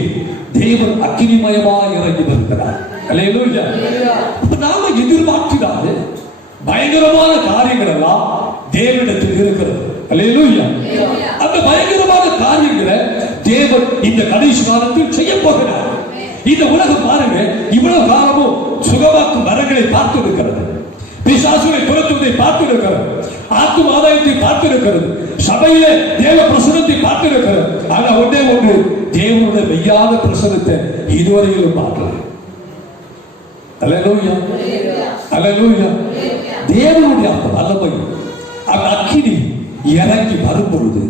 தேவன் அக்கினிமயமாய் இறங்கி வருகிறார். அல்லேலூயா. நாம எதிர்பார்க்கிறார் பயங்கரமான காரியங்கள் எல்லாம் தேவனிடத்தில் இருக்கிறது. அல்லேலூயா. அந்த பயங்கரமான காரியங்களை தேவன் இந்த கடைசி காலத்தில் செய்ய போகிறார். இந்த உலகம் பாருங்க, இவ்வளவு காலமும் சுகமாக்கும் வரங்களை பார்த்து இருக்கிறது, பிசாசுகளை துரத்துவதை பார்த்து இருக்கிறது, ஆத்தும ஆதாயத்தை பார்த்து இருக்கிறது, சபையில தேவ பிரசனத்தை பார்த்து இருக்கிறது. ஆனா ஒன்றே ஒன்று, தேவனுடைய மெய்யான பிரசனத்தை இதுவரையிலும் பார்க்கல. அல்லேலூயா, அல்லேலூயா. தேவனுடைய அந்த வல்லமை, அந்த அக்கினி இறங்கி வரும் பொழுது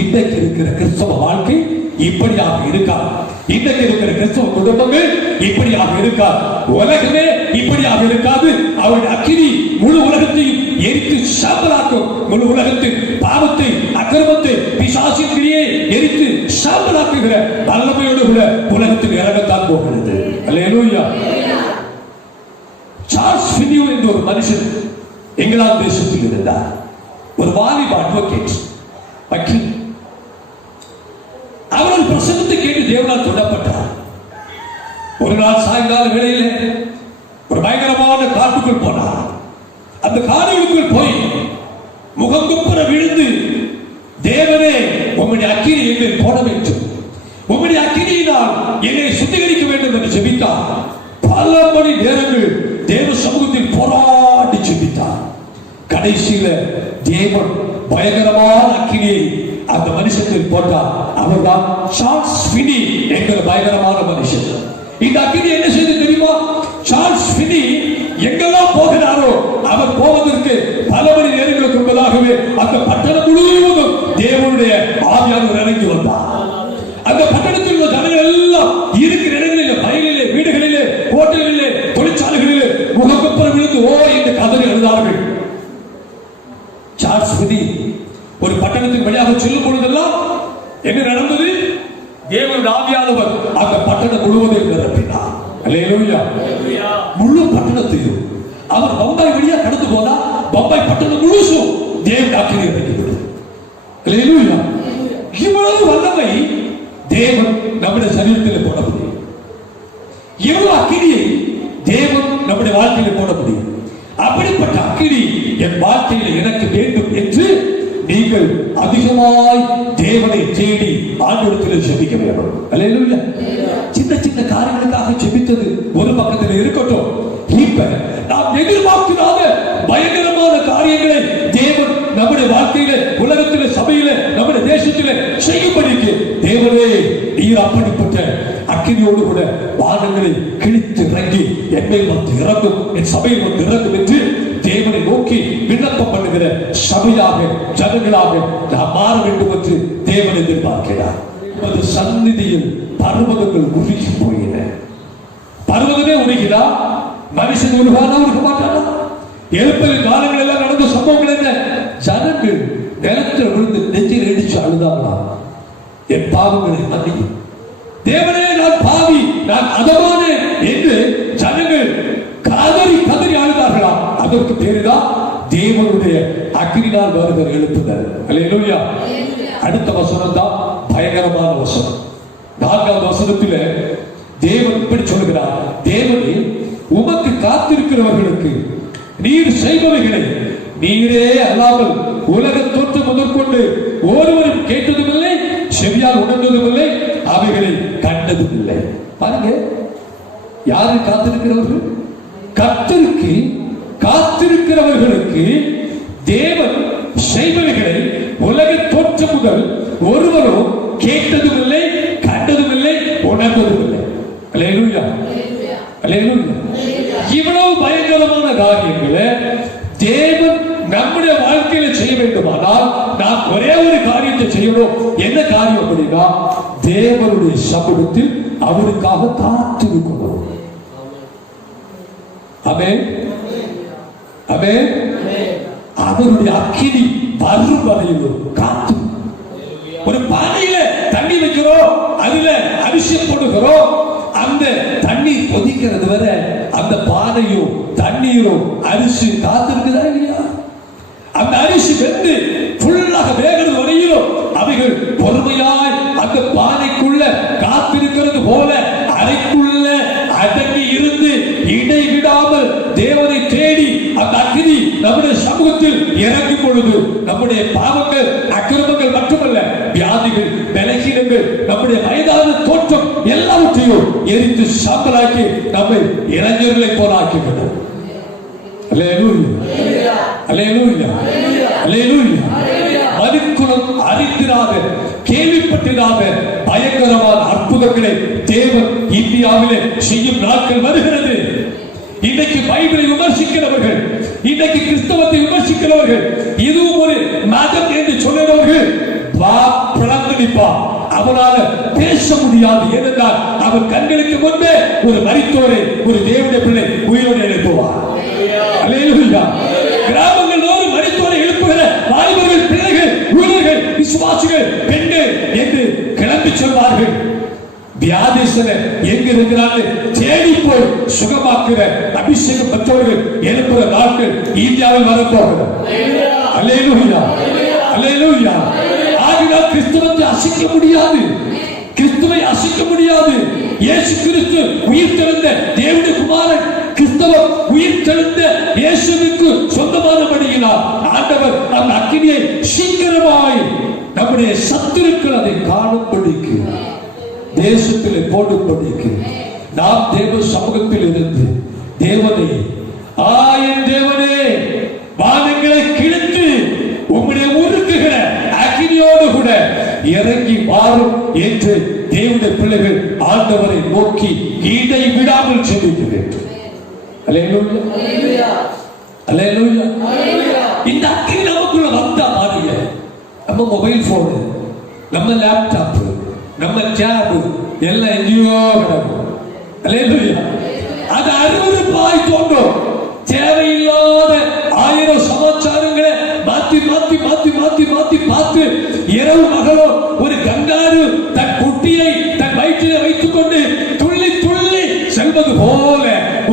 இன்றைக்கு இருக்கிற கிறிஸ்தவ வாழ்க்கை இப்படியாக இருக்காது. இன்றைக்கு இருக்கிற கிறிஸ்தவ குடும்பங்கள் இப்படியாக இருக்காது. உலகமே இப்படியாக இருக்காது. அவருடைய அக்கினி முழு உலகத்தையும் எரித்து சாம்பலாக்கும். முழு உலகத்தின் பாவத்தை, அக்கிரமத்தை, பிசாசின் கிரியை எரித்து சாம்பலாக்குகிற வல்லமையோடு கூட உலகத்தில் இறங்கத்தான் போகிறது. அல்லேலூயா. சார்ல்ஸ் ஃபின்யூ என்ற ஒரு மனுஷன் இங்கிலாந்து தேசத்தில் இருந்தார். ஒரு வாலிப அட்வொகேட், வக்கீல். அவர் பிரசங்கத்தை கேட்டு தேவனால் தொடப்பட்டார். ஒரு நாள் சாயங்கால வேளையில ஒரு பயங்கரமான காட்டுக்குள் போனார். அந்த காடுகளுக்குள் போய் முகங்குப்புற விழுந்து, தேவனே உம்முடைய அக்கினி என்னை போட வேண்டும், உம்முடைய அக்கினியினால் என்னை சுத்திகரிக்க வேண்டும் என்று ஜெபித்தார். பல மணி நேரங்கள் தேவ சமூகத்தில் போராடி ஜெபித்தார். கடைசியில தேவன் பயங்கரமான அக்கினியை அந்த மனுஷத்தில் போட்டார். அவர்தான் சார்ல்ஸ் ஃபினி என்கிற பயங்கரமான மனுஷன். இந்த அக்கினி என்ன செய்து தெரியுமா? சார்ல்ஸ் ஃபினி எங்கெல்லாம் போகிறாரோ அவர் போவதற்கு பல மணி நேரங்களுக்கு முன்பதாகவே அந்த பட்டணம் முழுவதும் தேவனுடைய ஆவியானவர் இறங்கி வந்தார். அந்த பட்டணத்தில் உள்ள ஜனங்கள் எல்லாம் இருக்கிற இடங்களிலே, வயலிலே, வீடுகளிலே, ஹோட்டலிலே, தொழிற்சாலைகளிலே முகக்குப்புற விழுந்து ஓ என்று கதறி எழுதார்கள். சார்ல்ஸ் ஃபினி ஒரு பட்டணத்தின் வழியாக செல்லும் பொழுதெல்லாம் என்ன நடந்தது? தேவனுடைய ஆவியானவர் அந்த பட்டணம் முழுவதையும் நிரப்பினார். அல்லேலூயா. முழு பட்டணத்தையும் அவர் பம்பாய் வழியா கடந்து போனா பம்பாய் பட்டணம் முழுசும் தேவன் அக்கினி இறங்கிவிட்டது. அல்லேலூயா. இவ்வளவு வல்லமை தேவன் நம்முடைய சரீரத்தில் போட முடியும். இவ்வளவு அக்கினியை தேவன் நம்முடைய வாழ்க்கையில் போட முடியும். அப்படிப்பட்ட அக்கினி என் வாழ்க்கையில் எனக்கு வேண்டும் என்று நீங்கள் அதிகமாய் தேவனை தேடி ஆண்டவரிடத்தில் ஜெபிக்க வேண்டும். அல்லேலூயா. சின்ன சின்ன காரியங்களுக்காக ஜெபித்தது ஒரு பக்கத்தில் இருக்கட்டும். இப்ப நாம் எதிர்பார்க்காத பயங்கரமான காரியங்களை தேவன் நம்முடைய வாழ்க்கையில, உலகத்தில, சபையில, நம்முடைய தேசத்தில செய்யும்படிக்கு தேவனே நீர் அப்படிப்பட்ட அக்கினியோடு கூட வானங்களை கிழித்து இறங்கி என்மேல் வந்து இறங்கும், என் சபையில் வந்து இறங்கும் என்று தேவனை நோக்கி விண்ணப்பம் பண்ணுகிற சபையாக, ஜனங்களாக நாம் மாற வேண்டும் என்று தேவன் எதிர்பார்க்கிறார். அது சந்நிதியில் பர்வதங்கள் உருகி போயின. பர்வதமே உருகினா மனுஷன் உருகானா உருக மாட்டானா? எழுப்பலின் காலங்கள் எல்லாம் நடந்த சம்பவங்கள் என்ன? ஜனங்கள் நிலத்தில் விழுந்து நெஞ்சில் இடிச்சு அழுதாங்களா, என் பாவங்களை மன்னியும் தேவனே, நான் பாவி, நான் அதமானே என்று ஜனங்கள் கதறி கதறி அழுதார்களா? அதற்கு பேருதான் தேவனுடைய அக்கினியால் வருகிற எழுப்புதல். அல்லேலூயா. அடுத்த வசனம் தான் பயங்கரமான வசனம். 4வது வசனத்தில் தேவன் இப்படி சொல்கிறார், தேவனே உமக்கு காத்திருக்கிறவர்களுக்கு நீர் செய்பவைகளை நீரே அல்லாமல் உலக தோற்றம் முதற்கொண்டு ஒருவரும் கேட்டதும் இல்லை, செவியால் உணர்ந்ததும் இல்லை, அவைகளை கண்டதும் இல்லை. பாருங்க, யாரு காத்திருக்கிறவர்கள்? கர்த்தருக்கு காத்திருக்கிறவர்களுக்கு தேவன் செய்பவைகளை உலக தோற்றம் முதல் ஒருவரும் கேட்டதும் இல்லை, அனுப்புவதும் இல்லை. அல்லேலூயா, அல்லேலூயா. இவ்வளவு பயங்கரமான காரியங்களை தேவன் நம்முடைய வாழ்க்கையில செய்ய வேண்டுமானால் நாம் ஒரே ஒரு காரியத்தை செய்யணும். என்ன காரியம் அப்படின்னா, தேவனுடைய சமூகத்தில் அவருக்காக காத்திருக்கணும். ஆமென், ஆமென். அவருடைய அக்கினி வரும் வரையிலும் காத்து. ஒரு பானையில தண்ணி வைக்கிறோம், அதுல அபிஷேகம் போடுகிறோம். அந்த தண்ணீர் கொதிக்கிறது வரை அந்த பானையும் தண்ணீரும் அரிசி காத்திருக்குதா இல்லையா? அந்த அரிசி வெந்து ஃபுல்லாக வேகிறது வரையிலும் அவைகள் பொறுமையாய் அந்த பானைக்குள்ள காத்திருக்கிறது போல அறைக்குள்ள அடங்கி இருந்து இடைவிடாமல் தேவனை தேடி அந்த அக்கினி நம்முடைய சமூகத்தில் இறங்கும் பொழுது நம்முடைய பாவங்கள் அக்கிரமங்கள் மட்டுமல்ல, வியாதிகள், பலகீனங்கள், நம்முடைய வயதான தோற்றம் எல்லாவற்றையும் எரித்து சாம்பலாக்கி நம்மை இளைஞர்களை போல ஆக்கிவிடும். அல்லேலூயா, அல்லேலூயா, அல்லேலூயா. மனுக்குலம் அறிந்திராத, கேள்விப்பட்டிராத பயங்கரமான அற்புதங்களை தேவன் இந்தியாவிலே செய்யும் நாட்கள் வருகிறது. இன்றைக்கு பைபிளை விமர்சிக்கிறவர்கள், இன்றைக்கு கிறிஸ்தவத்தை விமர்சிக்கிறவர்கள், இதுவும் ஒரு மதம் என்று சொல்லுறவர்கள் பிளந்தடிப்பார். அவனால பேச முடியாது. ஏனென்றால் அவன் கண்களுக்கு முன்பே ஒரு மரித்தோரை, ஒரு தேவனுடைய பிள்ளை உயிரோடு எழுப்புவார். அல்லேலூயா. கிராமங்கள் தோறும் மரித்தோரை எழுப்புகிற வாலிபர்கள், பிள்ளைகள், ஊழியர்கள், விசுவாசிகள், பெண்கள் என்று கிளம்பி செல்வார்கள். வியாதிஸ்தர் எங்க இருக்கிறார்கள் தேடி போய் சுகமாக்குற அபிஷேகம் பெற்றவர்கள் எழுப்புகிற நாட்கள் இந்தியாவில் வரப்போகிறது. அல்லேலூயா, அல்லேலூயா. ஆகினால் கிறிஸ்துவத்தை அசைக்க முடியாது, கிறிஸ்துவை அசைக்க முடியாது. இயேசு கிறிஸ்து உயிர் தெழுந்த தேவனுடைய குமாரன், கிறிஸ்தவம் உயிர் தெழுந்த இயேசுவுக்கு சொந்தமானபடியினால் ஆண்டவர் அந்த அக்கினியை சீக்கிரமாய் நம்முடைய சத்துருக்கள் அதை காணும்படிக்கு தேசத்தில் போடும்படிக்கு நாம் தேவ சமூகத்தில் இருந்து தேவனை, என் தேவனே, வானங்களை கிழித்து உம்முடைய உருக்குகிற அக்கினியோடு கூட இறங்கி வாரும் என்று தேவனுடைய பிள்ளைகள் ஆண்டவரை நோக்கி இடை விடாமல் செல்ல வேண்டும். அல்லேலூயா, அல்லேலூயா. இந்த அக்கினி நமக்குள்ள வந்தா பாருங்க, நம்ம மொபைல் போனு, நம்ம லேப்டாப், நம்ம டேப் எல்லாம் எங்கேயோ கிடக்கும். அல்லேலூயா. அது அருவருப்பாய் தோன்றும். தேவையில்லாத 1000 சமாச்சாரங்களை மாத்தி மாத்தி மாத்தி மாத்தி மாத்தி பார்த்து இரவு மகளோ ஒரு கங்காரு தன் குட்டியை தன் வயிற்றிலே வைத்துக் கொண்டு துள்ளி துள்ளி செல்வது போல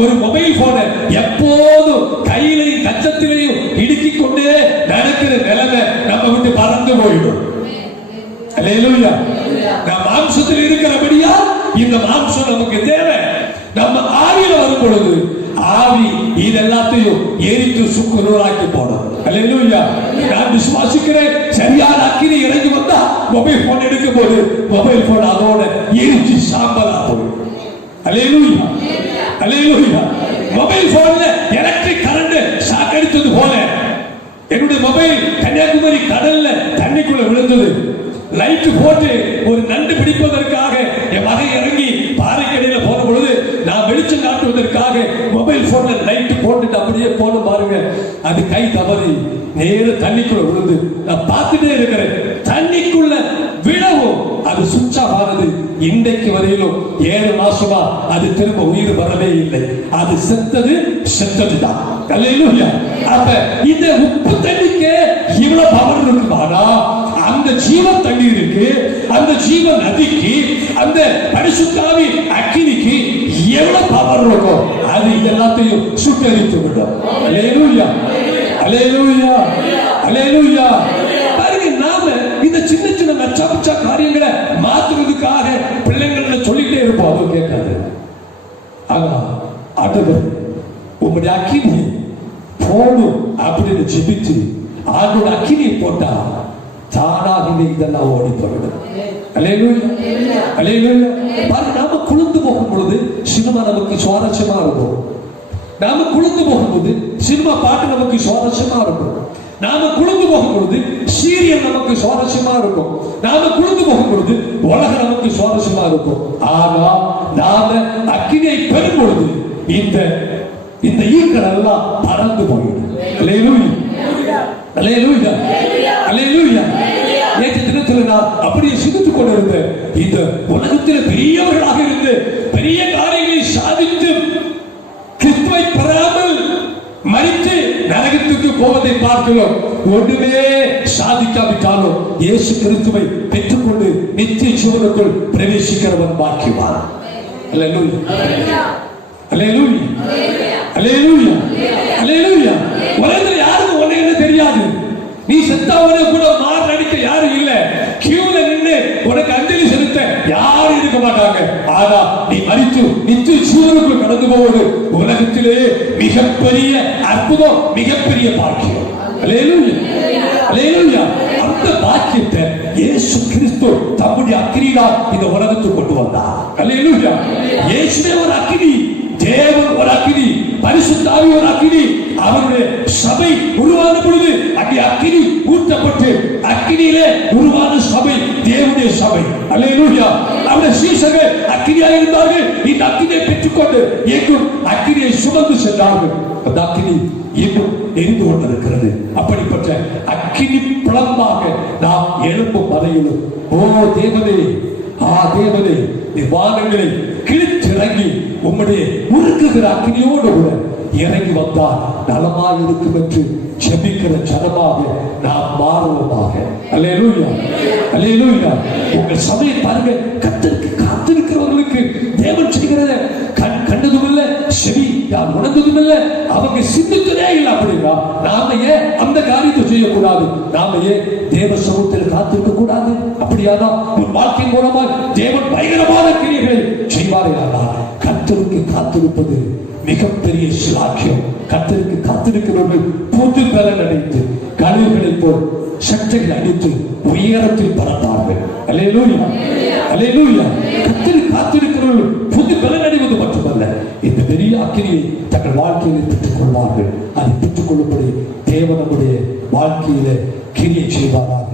ஒரு மொபைல் போன எப்போதும் கையிலையும் கச்சத்திலையும் இடுக்கிக் கொண்டே நடக்கிற நிலைமை நம்ம விட்டு பறந்து போயிடும். அல்லேலூயா. நாம் மாம்சத்தில் இருக்கிறபடியா இந்த மாம்சம் நமக்கு தேவை. நம்ம ஆவியில வரும் பொழுது ஆவி இதெல்லாத்தையும் எரித்து சுக்குநூறாக்கி போடும். அல்லேலூயா. நான் விசுவாசிக்கிறேன், சரியான அக்கினி இறங்கி வந்தா மொபைல் போன் எடுக்கும் போது மொபைல் போன் அதோட எரிச்சு சாம்பலா போடும். அல்லேலூயா, அல்லேலூயா. மொபைல் போன்ல எலக்ட்ரிக் கரண்ட் ஷாக் அடித்தது போல என்னுடைய மொபைல் கன்னியாகுமரி கடல்ல தண்ணிக்குள்ள விழுந்தது. லைட் போட்டு ஒரு நண்டு பிடிப்பதற்காக என் மகன் இறங்கி பாறைக்கடியில போன பொழுது நான் வெளிச்சம் காட்டுவதற்காக மொபைல் போன்ல லைட் போட்டுட்டு அப்படியே போன பாருங்க, அது கை தவறி நேர தண்ணிக்குள்ள விழுந்து நான் பார்த்துட்டே இருக்கிறேன். தண்ணிக்குள்ள விழவும் அது சுவிட்ச் ஆஃப் ஆனது. இன்றைக்கு வரையிலும் 7 மாசமா அது திரும்ப உயிர் வரவே இல்லை. அது செத்ததுதான். அல்லேலூயா. அப்ப இந்த உப்பு தண்ணிக்கு இவ்வளவு பவர் இருக்குமானா அந்த ஜீவ தண்ணீருக்கு, அந்த ஜீவ நதிக்கு, அந்த பரிசுத்தாவி அக்கினிக்கு எவ்வளவு பவர் இருக்கும். அது எல்லாத்தையும் சுட்டரித்து விடும். அல்லேலூயா, அல்லேலூயா, அல்லேலூயா. பாருங்க, நாம இந்த சின்ன சின்ன நச்சா காரியங்களை மாற்றுவதற்காக பிள்ளைங்களை சொல்லிட்டே இருப்போம், அது கேட்காது. ஆனா ஆண்டவர் உங்களுடைய அக்கினி போடும் அப்படின்னு ஜெபித்து ஆண்டோட அக்கினியை போட்டா தானாகவே இதெல்லாம் ஓடி போயிடும். அல்லேலூயா, அல்லேலூயா. பாருங்க, நாம குளிர்ந்து போகும் பொழுது சினிமா நமக்கு சுவாரஸ்யமா இருக்கும். நாம குளிர்ந்து போகும்போது சினிமா பாட்டு நமக்கு சுவாரஸ்யமா இருக்கும். நாம குளிர்ந்து போகும் பொழுது சீரியல் நமக்கு சுவாரஸ்யமா இருக்கும். நாம குளிர்ந்து போகும் பொழுது உலகம் நமக்கு சுவாரஸ்யமா இருக்கும். ஆனா நாம அக்கினியை பெறும் பொழுது இந்த ஈக்கள் எல்லாம் பறந்து போயிடும். அல்லேலூயா, அல்லேலூயா, அல்லேலூயா. நேற்று தினத்தில் நான் அப்படியே சிந்தித்துக் கொண்டிருந்தேன். இந்த உலகத்தில் பெரியவர்களாக இருந்து பெரிய காரியங்களை சாதித்து கிறிஸ்துவை பெறாமல் மரித்து நரகத்துக்கு போவதை பார்க்கிறோம். ஒன்றுமே சாதிக்காவிட்டாலும் இயேசு கிறிஸ்துவை பெற்றுக்கொண்டு நித்திய ஜீவனுக்குள் பிரவேசிக்கிறவன் பாக்கியவான். அல்லேலூயா, அல்லேலூயா, அல்லேலூயா, அல்லேலூயா. உலகத்தில் யாருக்கும் ஒண்ணே தெரியாது. நீ செத்தாவன கூட மாறு அடிக்க யாரும் இல்ல. கியூல நின்று உனக்கு அஞ்சலி செலுத்த யாரும் இருக்க மாட்டாங்க. ஆனா நீ மரித்து நித்திய ஜீவனுக்குள் கடந்து போவது உலகத்திலே மிகப்பெரிய அற்புதம், மிகப்பெரிய பாக்கியம். அல்லேலூயா, அல்லேலூயா. அந்த பாக்கியத்தை இயேசு கிறிஸ்து தம்முடைய அக்கினியால் இந்த உலகத்துக்கு கொண்டு வந்தார். அல்லேலூயா. இயேசுவே ஒரு அக்கினி, தேவன் ஒரு அக்கினி, பரிசுத்த ஆவி ஒரு அக்கினி. அவருடைய சபை உருவான பொழுது அங்கே அக்கினி ஊற்றப்பட்டு அக்கினியிலே உருவான சபை தேவனுடைய சபை. அல்லேலூயா. அவருடைய சீஷர்கள் அக்கினியாக இருந்தார்கள். இந்த அக்கினியை பெற்றுக்கொண்டு எங்கும் அக்கினியை சுமந்து சென்றார்கள். அந்த அக்கினி இன்னும் எரிந்து கொண்டிருக்கிறது. அப்படிப்பட்ட அக்கினி பிளம்பாக நாம் எழுப்பும் வரையிலும் ஓ தேவனே, தேவனே, நீ வானங்களை கிழிச்சிறங்கி உம்முடைய உருக்குகிற அக்கினியோடு கூட இறங்கி வந்தால் நலமாக இருக்கும் என்று ஜெபிக்கிற ஜனமாக நாம் மாறுவோமாக. அல்லேலூயா, அல்லேலூயா. உங்கள் சபையை பாருங்க, கர்த்தருக்கு காத்திருக்கிறவர்களுக்கு தேவன் செய்கிறத கண்டதும் இல்ல, செவி யார் உணர்ந்ததும் இல்ல, அவங்க சிந்தித்ததே இல்லை. அப்படின்னா நாம ஏன் அந்த காரியத்தை செய்யக்கூடாது? நாம ஏன் தேவ சமூகத்தில் காத்திருக்க கூடாது? அப்படியானா உன் வாழ்க்கை மூலமா தேவன் பயங்கரமான கிரியைகளை செய்வார்கள். கர்த்தருக்கு காத்திருப்பது மிகப்பெரிய சிலாக்கியம். கர்த்தருக்கு காத்திருக்கிறவர்கள் புது பலன் அடைத்து கழுகுகளை போல் சட்டைகள் அடித்து உயரத்தில் பறந்தார்கள். அல்லேலூயா, அல்லேலூயா. கர்த்தருக்கு காத்திருக்கிறவர்கள் புது பலன் அடைவது மட்டுமல்ல, இந்த பெரிய அக்கினியை தங்கள் வாழ்க்கையில் பெற்றுக் கொள்வார்கள். அதை பெற்றுக் கொள்ளும்படி தேவன் நம்முடைய வாழ்க்கையில கிரியை செய்வாராக.